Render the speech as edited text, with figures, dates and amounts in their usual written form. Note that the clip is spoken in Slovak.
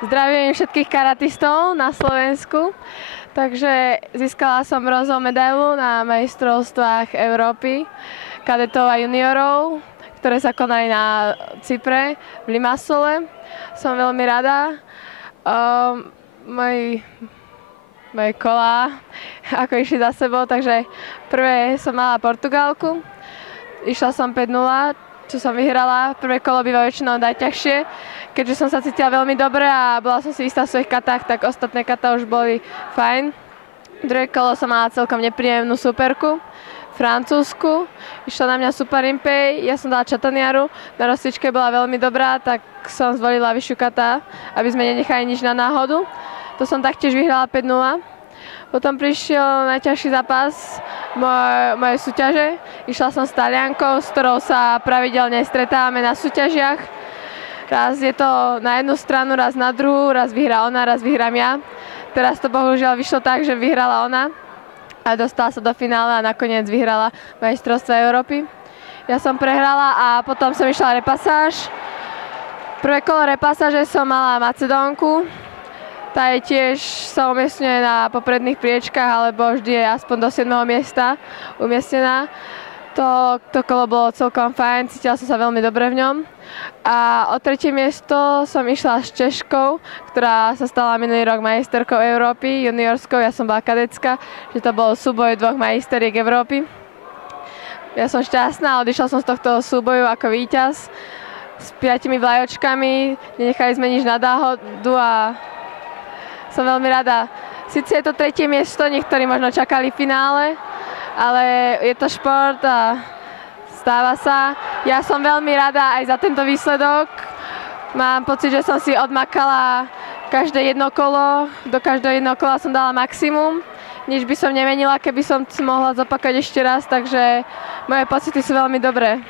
Zdravím všetkých karatistov na Slovensku. Takže získala som bronzovú medailu na majstrovstvách Európy kadetov a juniorov, ktoré sa konali na Cypre v Limassole. Som veľmi rada. Moje kolá ako išli za sebou, takže prvé som mala Portugálku. Išla som 5-0, čo som vyhrala. Prvé kolo býva väčšinou najťažšie. Keďže som sa cítila veľmi dobre a bola som si istá v svojich katách, tak ostatné kata už boli fajn. Druhé kolo som mala celkom nepríjemnú superku, Francúzsku. Išla na mňa Super Impey, ja som dala Čataniaru. Na rozcvičke bola veľmi dobrá, tak som zvolila vyššiu kata, aby sme nenechali nič na náhodu. To som taktiež vyhrala 5-0. Potom prišiel najťažší zápas mojej súťaže. Išla som s Taliankou, s ktorou sa pravidelne stretávame na súťažiach. Raz je to na jednu stranu, raz na druhú, raz vyhrá ona, raz vyhrám ja. Teraz to bohužiaľ vyšlo tak, že vyhrala ona a dostala sa do finále a nakoniec vyhrala majstrovstvá Európy. Ja som prehrala a potom som išla repasáž. Prvé kolo repasáže som mala Macedónku. Tá je tiež sa umiestňuje na popredných priečkách, alebo vždy je aspoň do 7. miesta umiestnená. To kolo bolo celkom fajn, cítila som sa veľmi dobre v ňom. A o 3. miesto som išla s Češkou, ktorá sa stala minulý rok majsterkou Európy, juniorskou, ja som bola kadetská, že to bol súboj dvoch majsteriek Európy. Ja som šťastná, odišla som z tohto súboju ako víťaz s 5 vlajočkami, nenechali sme nič na náhodu a som veľmi rada. Sice je to 3. miesto, niektorí možno čakali finále, ale je to šport a stáva sa. Ja som veľmi rada aj za tento výsledok. Mám pocit, že som si odmakala každé jedno kolo. Do každého jedného kola som dala maximum. Nič by som nemenila, keby som mohla zopakovať ešte raz, takže moje pocity sú veľmi dobré.